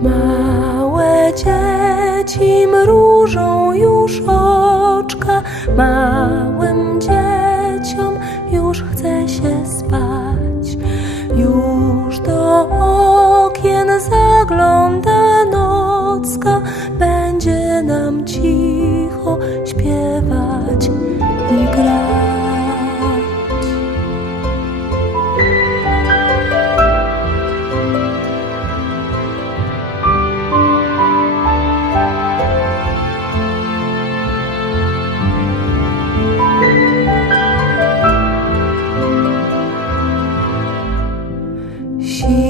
Małe dzieci mrużą już oczka, małym dzieciom już chce się spać. Już do okien zagląda nocka, będzie nam cicho śpiewać. she